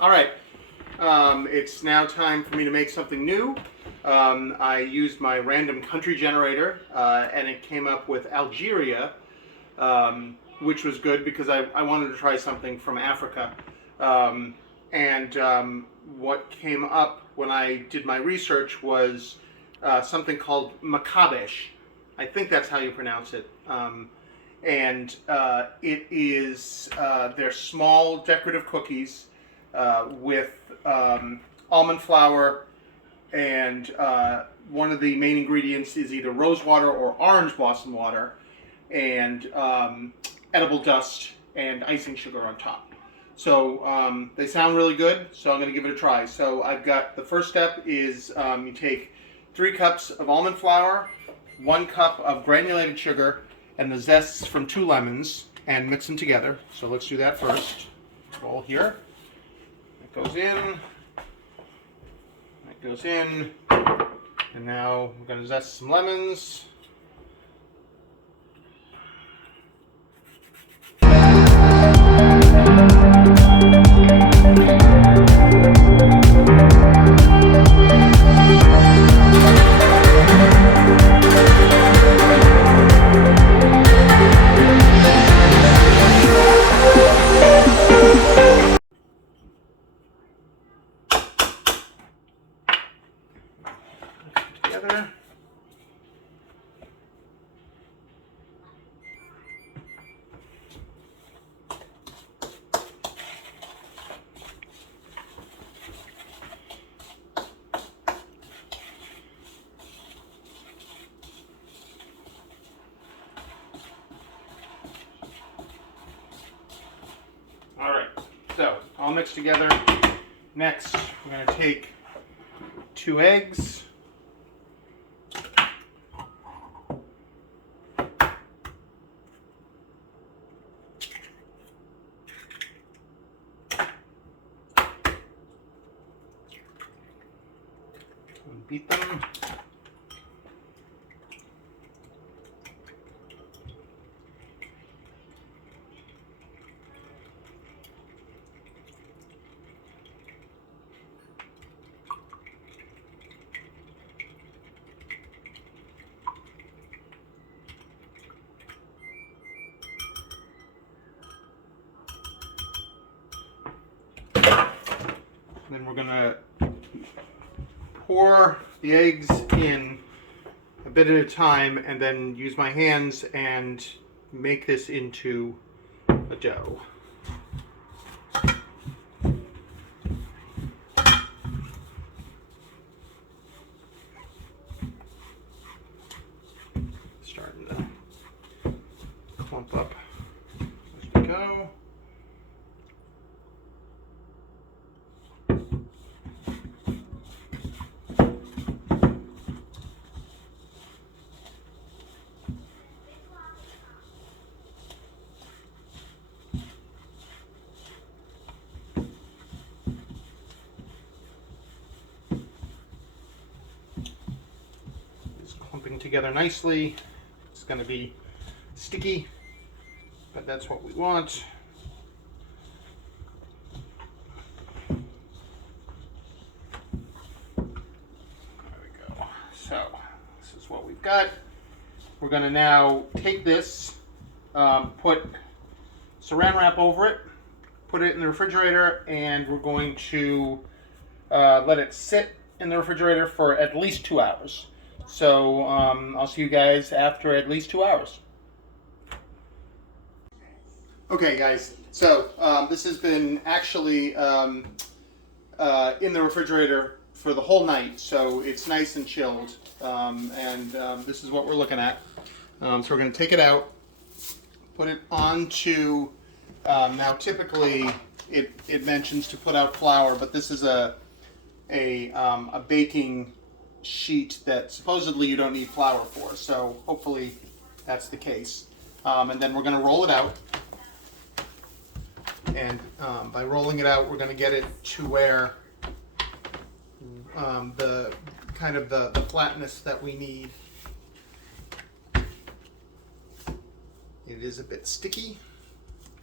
All right, it's now time for me to make something new. I used my random country generator, and it came up with Algeria, which was good because I wanted to try something from Africa. What came up when I did my research was something called Mkhabez. I think that's how you pronounce it. It is, they're small decorative cookies with almond flour, and one of the main ingredients is either rose water or orange blossom water, and edible dust and icing sugar on top. So they sound really good, so I'm going to give it a try. So I've got, the first step is you take 3 cups of almond flour, 1 cup of granulated sugar, and the zests from 2 lemons, and mix them together. So let's do that first. Bowl here. That goes in. That goes in. And now we're going to zest some lemons. Together. All right, so all mixed together. Next, we're going to take 2 eggs. Beat them. Then we're going to pour the eggs in a bit at a time, and then use my hands and make this into a dough. Starting to clump up as we go. Clumping together nicely. It's going to be sticky, but that's what we want. There we go. So this is what we've got. We're going to now take this, put saran wrap over it, put it in the refrigerator, and we're going to let it sit in the refrigerator for at least 2 hours. So I'll see you guys after at least 2 hours. Okay guys, so this has been actually in the refrigerator for the whole night, so it's nice and chilled, this is what we're looking at. So we're going to take it out, put it onto, now typically it mentions to put out flour, but this is a baking sheet that supposedly you don't need flour for, so hopefully that's the case. And then we're going to roll it out, and by rolling it out, we're going to get it to where the kind of the flatness that we need. It is a bit sticky,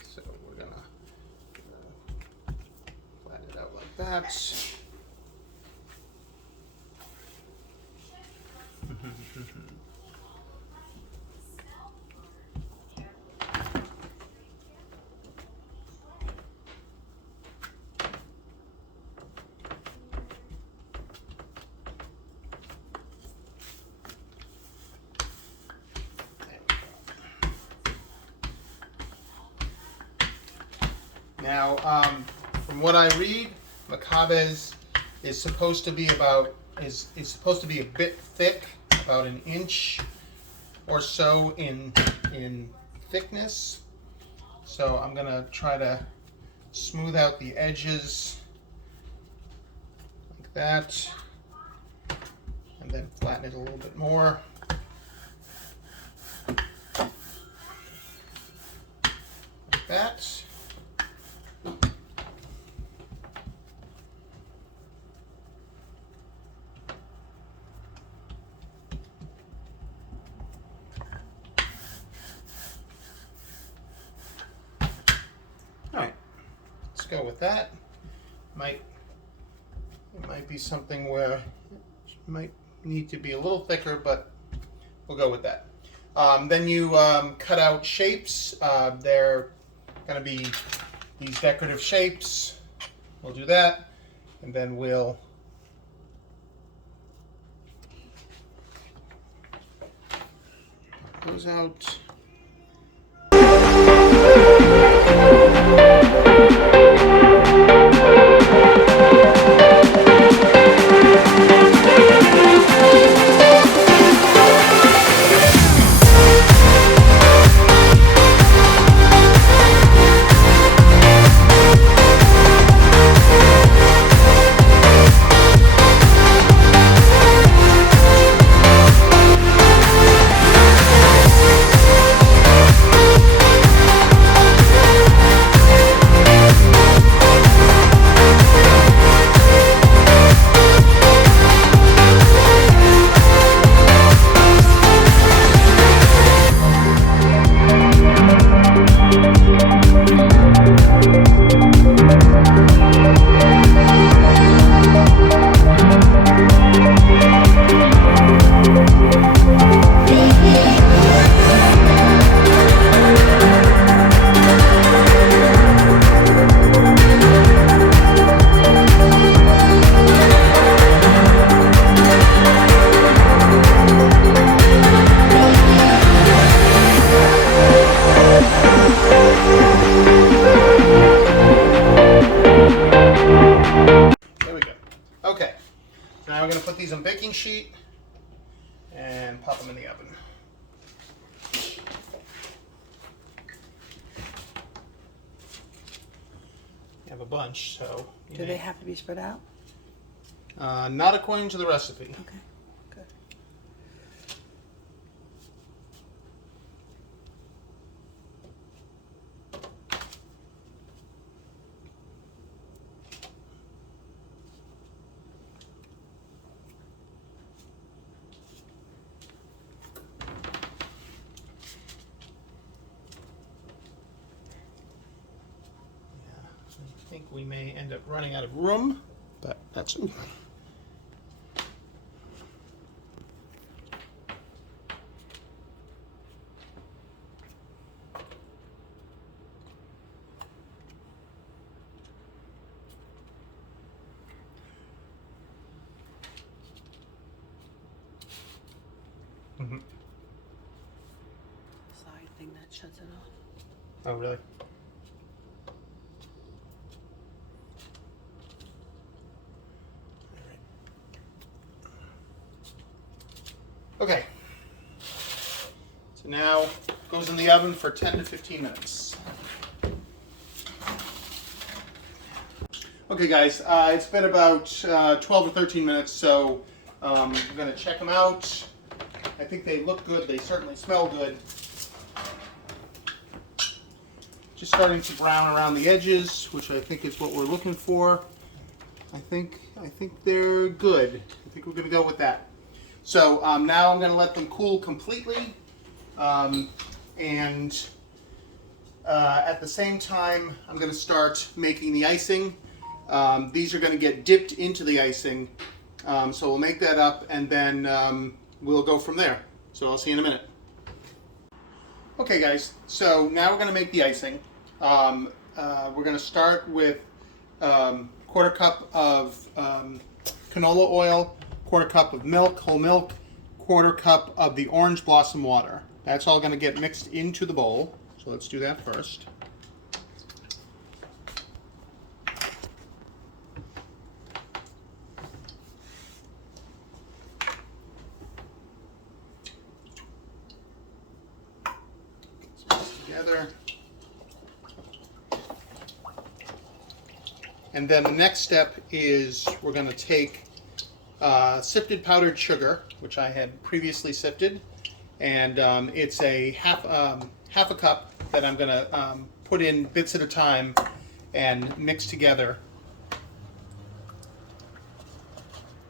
so we're going to flatten it out like that. Now, from what I read, Mkhabez is supposed to be is supposed to be a bit thick, about an inch or so in thickness. So I'm gonna try to smooth out the edges like that, and then flatten it a little bit more. Like that. Go with that. It might be something where it might need to be a little thicker, but we'll go with that. Then you cut out shapes. They're going to be these decorative shapes. We'll do that, and then we'll cut those out. Baking sheet and pop them in the oven. You have a bunch, so... Do they have to be spread out? Not according to the recipe. Okay, good. I think we may end up running out of room, but that's... Side thing that shuts it off. Oh, really? Okay, so now it goes in the oven for 10 to 15 minutes. Okay guys, it's been about 12 or 13 minutes, so I'm going to check them out. I think they look good, they certainly smell good. Just starting to brown around the edges, which I think is what we're looking for. I think they're good. I think we're going to go with that. So now I'm going to let them cool completely, and at the same time I'm going to start making the icing. These are going to get dipped into the icing. So we'll make that up and then we'll go from there. So I'll see you in a minute. Okay guys, so now we're going to make the icing. We're going to start with quarter cup of canola oil, quarter cup of milk, whole milk, quarter cup of the orange blossom water. That's all going to get mixed into the bowl. So let's do that first. Together. And then the next step is we're going to take sifted powdered sugar, which I had previously sifted, and it's a half a cup that I'm going to put in bits at a time and mix together.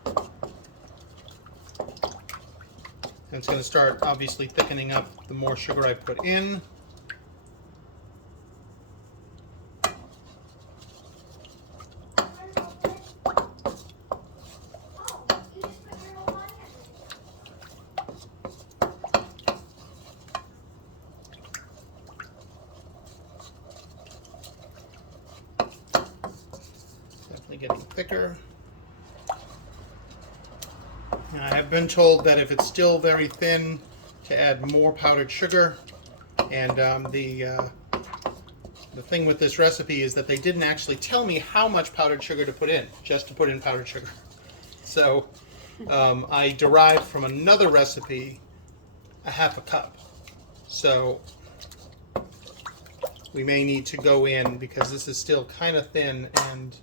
And it's going to start obviously thickening up the more sugar I put in. Getting thicker. And I have been told that if it's still very thin, to add more powdered sugar. And the thing with this recipe is that they didn't actually tell me how much powdered sugar to put in, just to put in powdered sugar. So I derived from another recipe a half a cup. So we may need to go in because this is still kind of thin, and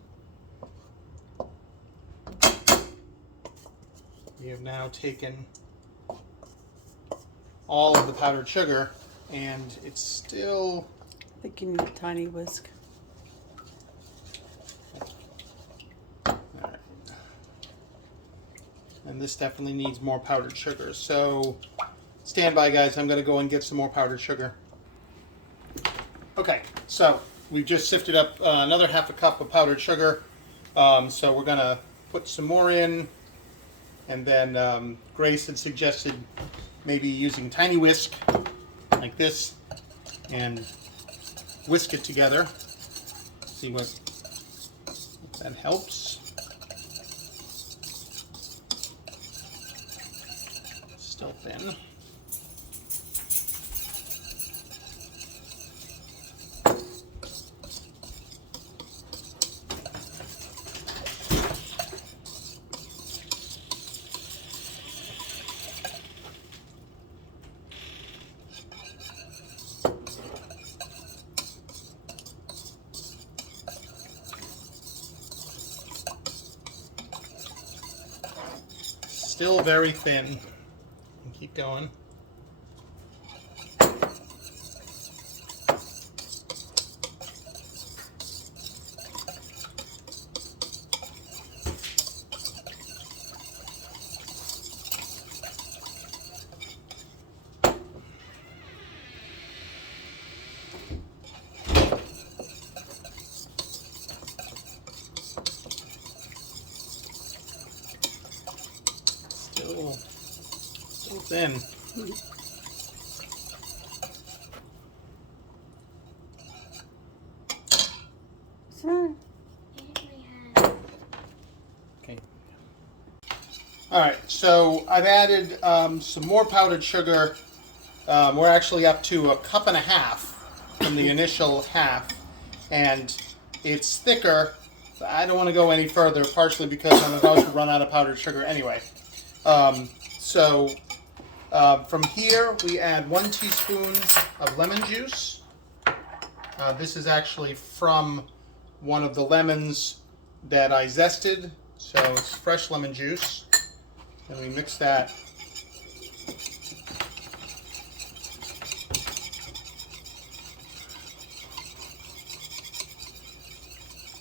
we have now taken all of the powdered sugar, and it's still... I think you need a tiny whisk. All right. And this definitely needs more powdered sugar. So stand by, guys. I'm going to go and get some more powdered sugar. Okay, so we've just sifted up another half a cup of powdered sugar. So we're going to put some more in. And then Grace had suggested maybe using a tiny whisk like this and whisk it together. See what if that helps. Still thin. Still very thin. Keep going. Still thin. Okay. All right, so I've added some more powdered sugar. We're actually up to a cup and a half from the initial half, and it's thicker. I don't want to go any further, partially because I'm about to run out of powdered sugar anyway. From here, we add 1 teaspoon of lemon juice. This is actually from one of the lemons that I zested, so it's fresh lemon juice. And we mix that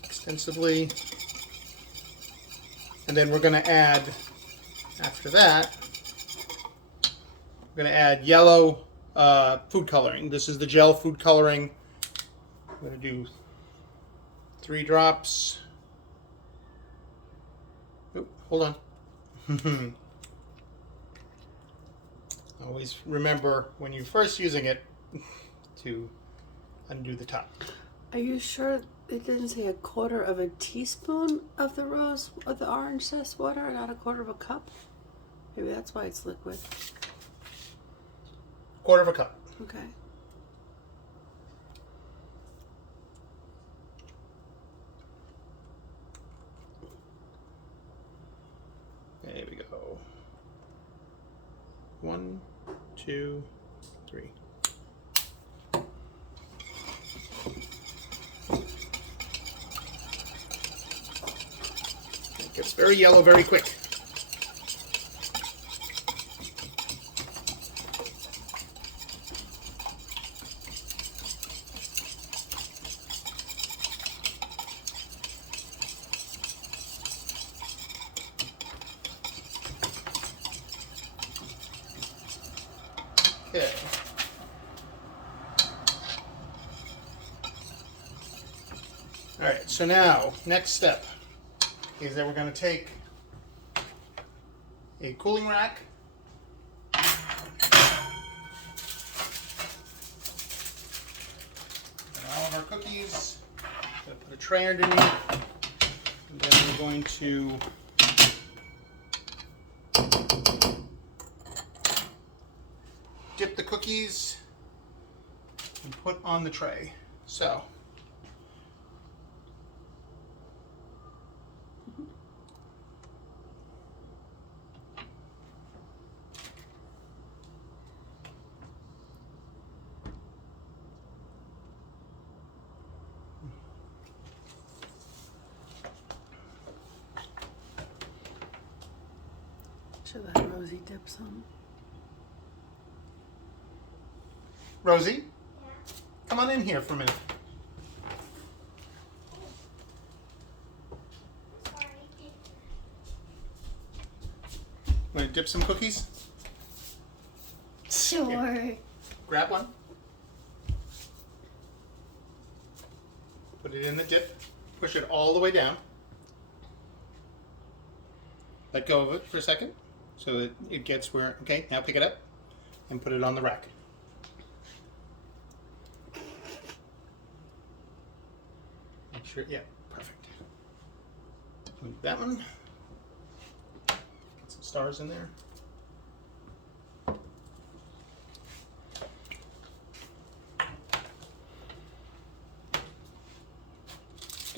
extensively. And then we're going to add, after that, we're going to add yellow food coloring. This is the gel food coloring. I'm going to do 3 drops. hold on. Always remember when you're first using it to undo the top. Are you sure it didn't say a quarter of a teaspoon of the orange zest water, and not a quarter of a cup? Maybe that's why it's liquid. Quarter of a cup. Okay. There we go. 1, 2, 3. It gets very yellow very quick. Okay. All right, so now, next step is that we're going to take a cooling rack, and all of our cookies. Going to put a tray underneath, and then we're going to dip the cookies and put on the tray. So, Should let Rosie dip some. Rosie, come on in here for a minute. Want to dip some cookies? Sure. Here. Grab one. Put it in the dip. Push it all the way down. Let go of it for a second so that it gets where, okay, now pick it up and put it on the rack. Make sure, yeah, perfect. Move that one. Get some stars in there. Are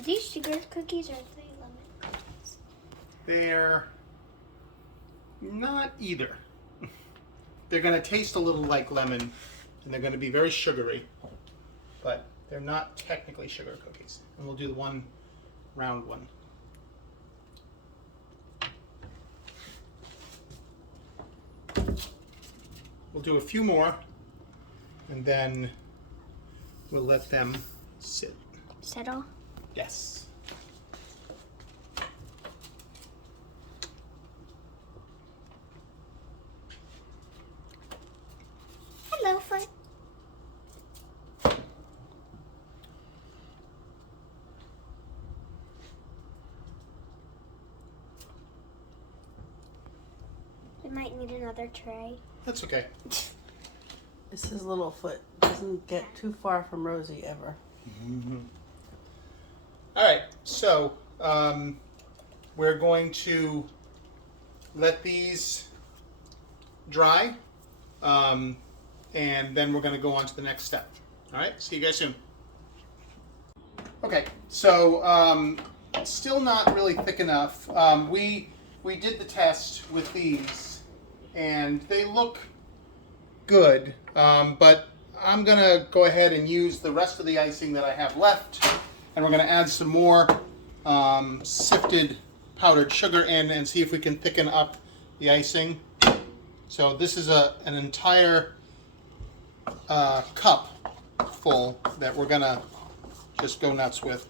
these sugar cookies or are they lemon cookies? They're not either. They're going to taste a little like lemon, and they're going to be very sugary, but they're not technically sugar cookies. And we'll do the one round one. We'll do a few more, and then we'll let them sit. Settle. Yes. Hello, foot. We might need another tray. That's okay. It's his little foot. Doesn't get too far from Rosie ever. Mm-hmm. All right, so we're going to let these dry, and then we're going to go on to the next step. All right, see you guys soon. Okay, so still not really thick enough. We did the test with these, and they look good, but I'm going to go ahead and use the rest of the icing that I have left. And we're going to add some more sifted powdered sugar in and see if we can thicken up the icing. So this is an entire cup full that we're going to just go nuts with.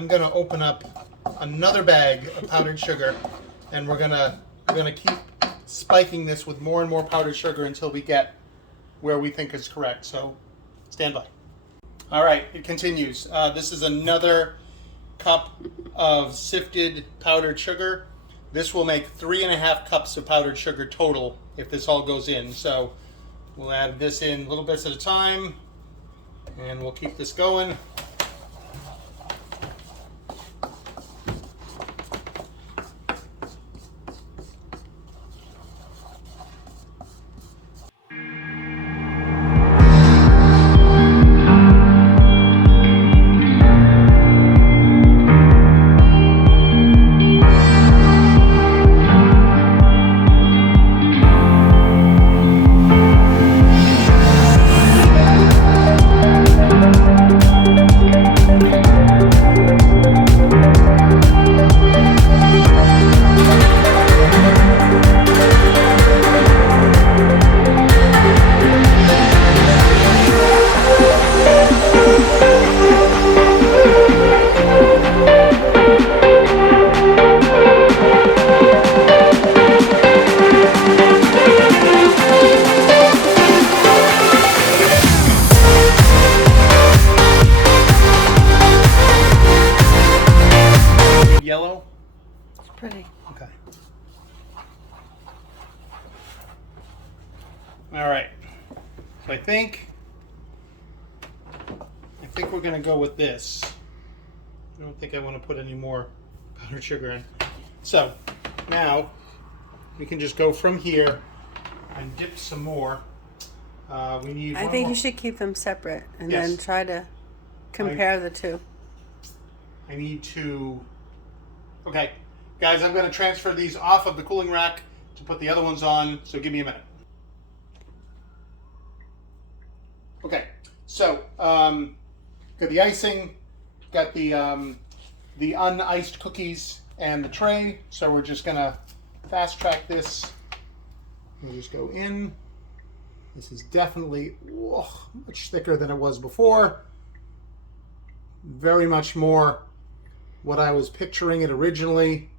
I'm gonna open up another bag of powdered sugar, and we're gonna keep spiking this with more and more powdered sugar until we get where we think is correct. So stand by. All right, it continues. This is another cup of sifted powdered sugar. This will make 3.5 cups of powdered sugar total if this all goes in. So we'll add this in little bits at a time, and we'll keep this going. Yellow? It's pretty. Okay. All right. So I think we're gonna go with this. I don't think I want to put any more powdered sugar in. So now we can just go from here and dip some more. We need. I one think more. you should keep them separate and Yes. then try to compare the two. I need to. Okay, guys, I'm going to transfer these off of the cooling rack to put the other ones on. So give me a minute. Okay, so got the icing, got the uniced cookies and the tray. So we're just gonna fast track this. We'll just go in. This is definitely much thicker than it was before. Very much more what I was picturing it originally.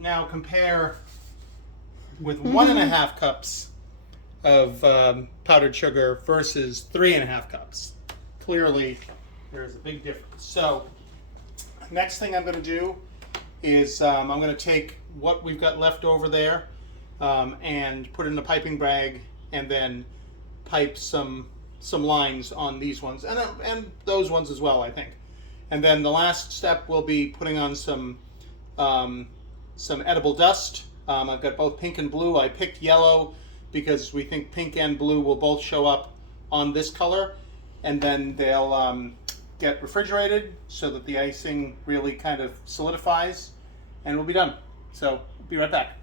Now compare with 1.5 cups of powdered sugar versus 3.5 cups. Clearly, there's a big difference. So, next thing I'm going to do is I'm going to take what we've got left over there and put it in a piping bag, and then pipe some lines on these ones and those ones as well, I think. And then the last step will be putting on some edible dust. I've got both pink and blue. I picked yellow because we think pink and blue will both show up on this color, and then they'll get refrigerated so that the icing really kind of solidifies, and we'll be done. So we'll be right back.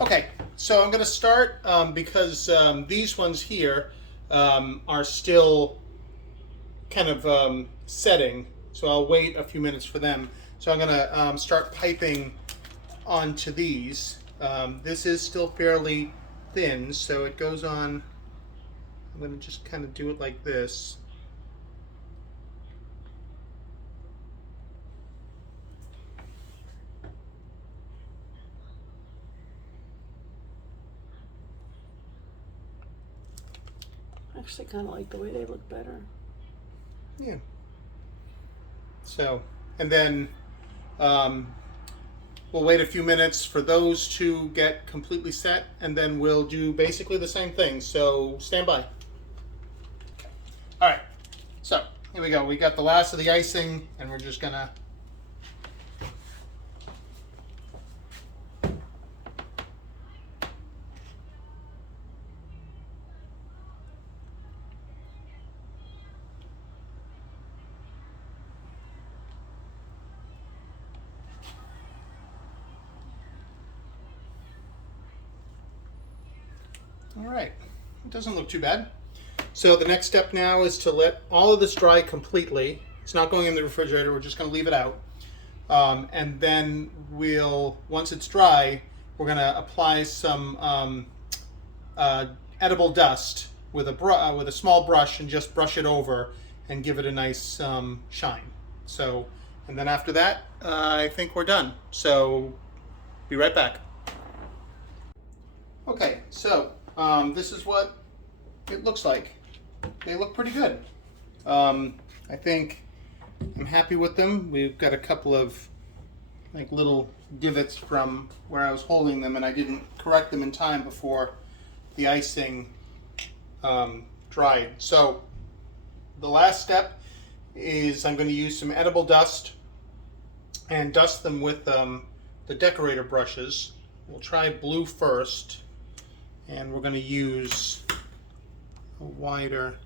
Okay, so I'm going to start because these ones here are still kind of setting, so I'll wait a few minutes for them. So I'm going to start piping onto these. This is still fairly thin, so it goes on. I'm going to just kind of do it like this. actually kind of like the way they look better. Yeah. So, and then we'll wait a few minutes for those to get completely set, and then we'll do basically the same thing. So stand by. All right. So here we go. We got the last of the icing, and we're just gonna. All right. It doesn't look too bad. So the next step now is to let all of this dry completely. It's not going in the refrigerator. We're just going to leave it out. And then once it's dry, we're going to apply some edible dust with a small brush and just brush it over and give it a nice shine. So, and then after that, I think we're done. So, be right back. Okay, so this is what it looks like. They look pretty good. I think I'm happy with them. We've got a couple of like little divots from where I was holding them, and I didn't correct them in time before the icing dried. So the last step is I'm going to use some edible dust and dust them with the decorator brushes. We'll try blue first, and we're going to use a wider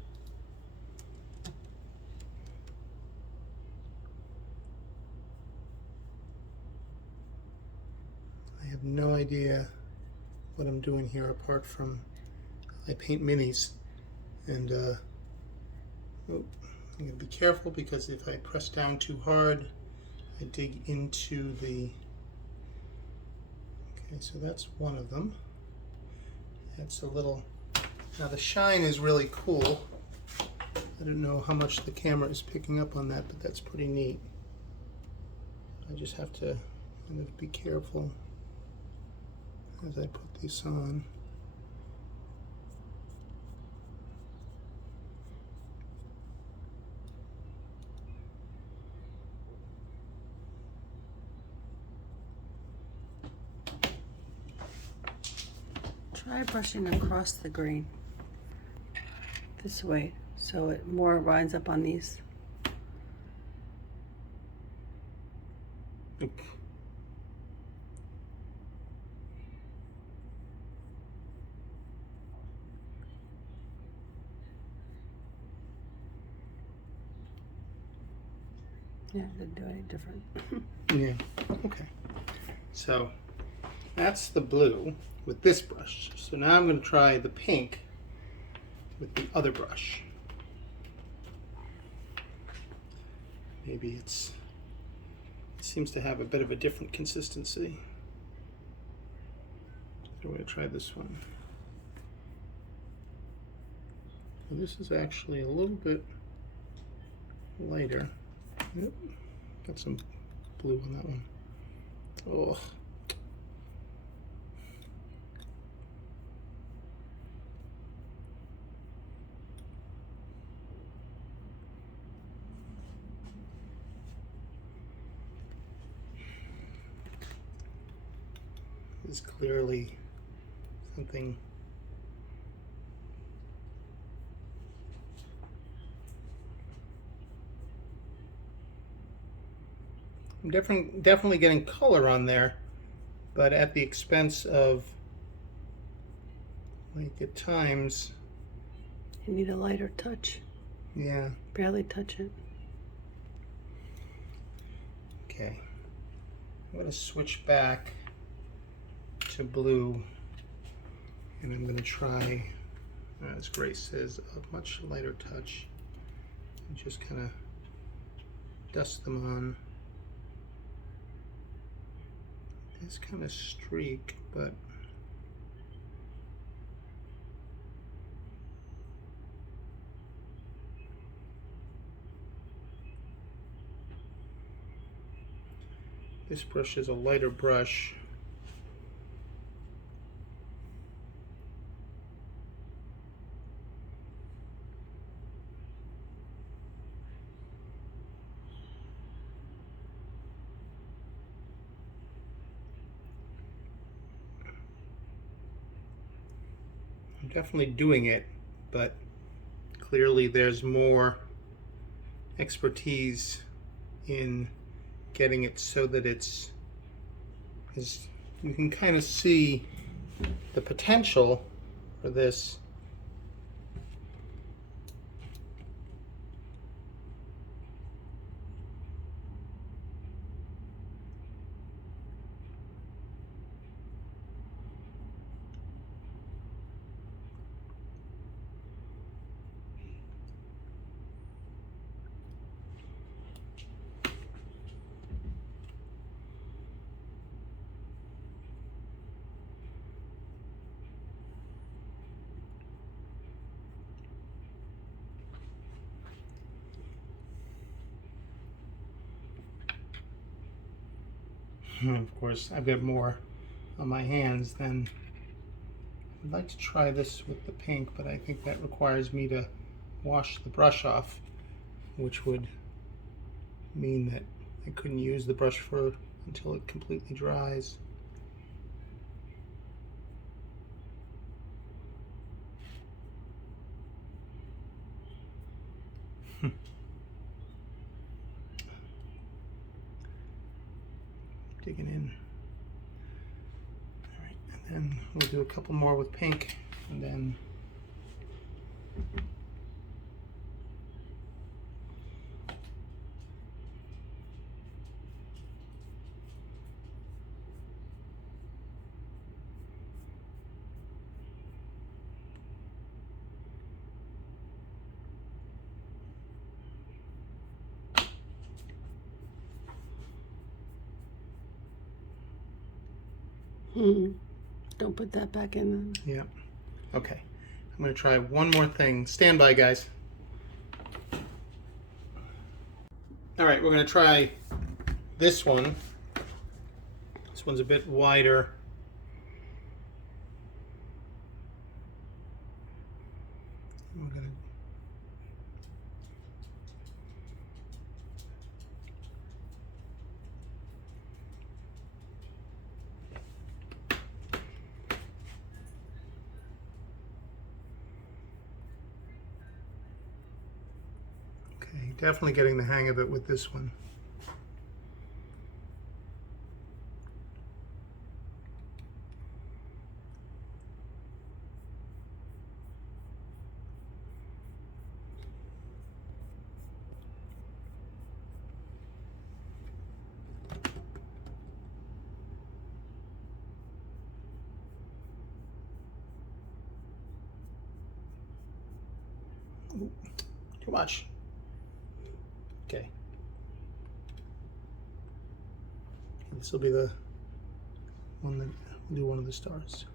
I have no idea what I'm doing here apart from I paint minis, and I'm going to be careful because if I press down too hard I dig into the okay, so that's one of them. That's a little. Now the shine is really cool. I don't know how much the camera is picking up on that, but that's pretty neat. I just have to kind of be careful as I put this on. Try brushing across the grain this way so it more lines up on these. Oop. Yeah, didn't do any different. Yeah, okay. So that's the blue with this brush. So now I'm going to try the pink with the other brush. Maybe it seems to have a bit of a different consistency. So we're going to try this one. So this is actually a little bit lighter. Yep, got some blue on that one. Oh. Is clearly something I'm definitely getting color on there, but at the expense of, like, at times. You need a lighter touch. Yeah. Barely touch it. Okay. I'm going to switch back to blue, and I'm going to try, as Grace says, a much lighter touch, and just kind of dust them on. This kind of streak, but this brush is a lighter brush. I'm definitely doing it, but clearly there's more expertise in getting it so that it's, as you can kind of see the potential for this. Of course, I've got more on my hands than I'd like to try this with the pink, but I think that requires me to wash the brush off, which would mean that I couldn't use the brush for until it completely dries. Digging in. All right, and then we'll do a couple more with pink, and then Don't put that back in. yeah. Okay. I'm going to try one more thing. Stand by, guys. All right, we're going to try this one. This one's a bit wider. We're going to definitely getting the hang of it with this one. Ooh, too much. Okay. This will be the one that will do one of the stars.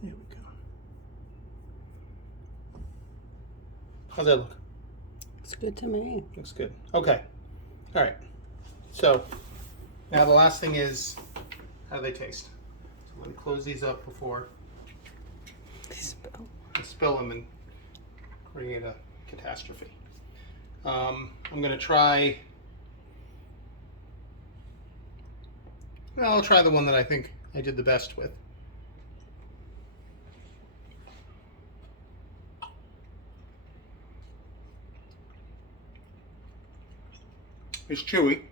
There we go. How's that look? It's good to me. Looks good. Okay. All right. So now the last thing is, how do they taste? So let me close these up before I spill them and create a catastrophe. I'm going to try. Well, I'll try the one that I think I did the best with. It's chewy.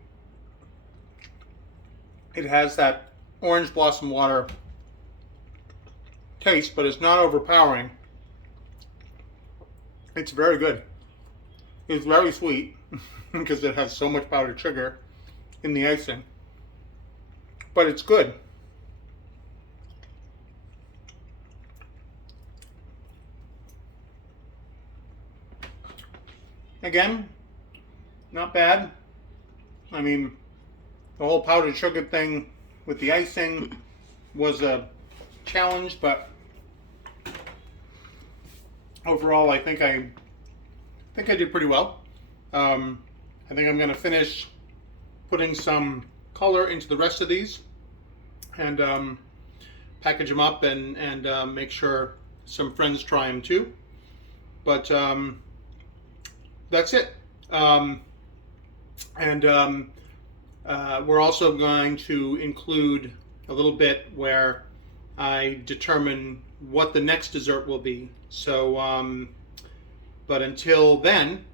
It has that orange blossom water taste, but it's not overpowering. It's very good. It's very sweet because it has so much powdered sugar in the icing, but it's good. Again, not bad. I mean, the whole powdered sugar thing with the icing was a challenge, but overall, I think I did pretty well. I think I'm going to finish putting some color into the rest of these and package them up and make sure some friends try them too. But that's it. We're also going to include a little bit where I determine what the next dessert will be. So, but until then,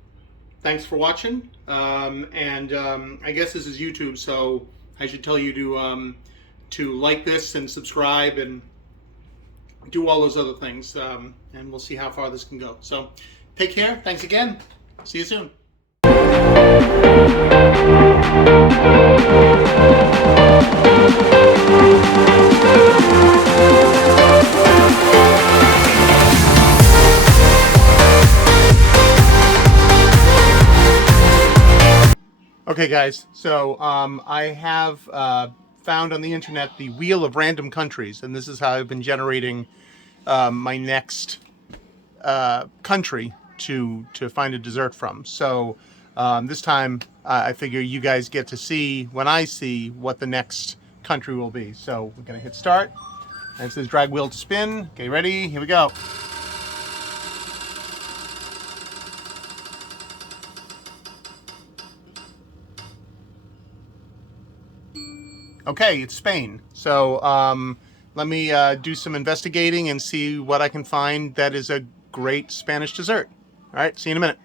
thanks for watching. I guess this is YouTube, so I should tell you to like this and subscribe and do all those other things. And we'll see how far this can go. So, take care. Thanks again. See you soon. Okay guys, so I have found on the internet the Wheel of Random Countries, and this is how I've been generating my next country to find a dessert from. So this time I figure you guys get to see, when I see, what the next country will be. So we're going to hit start, and it says drag wheel to spin. Okay, ready? Here we go. Okay, it's Spain. So let me do some investigating and see what I can find that is a great Spanish dessert. All right, see you in a minute.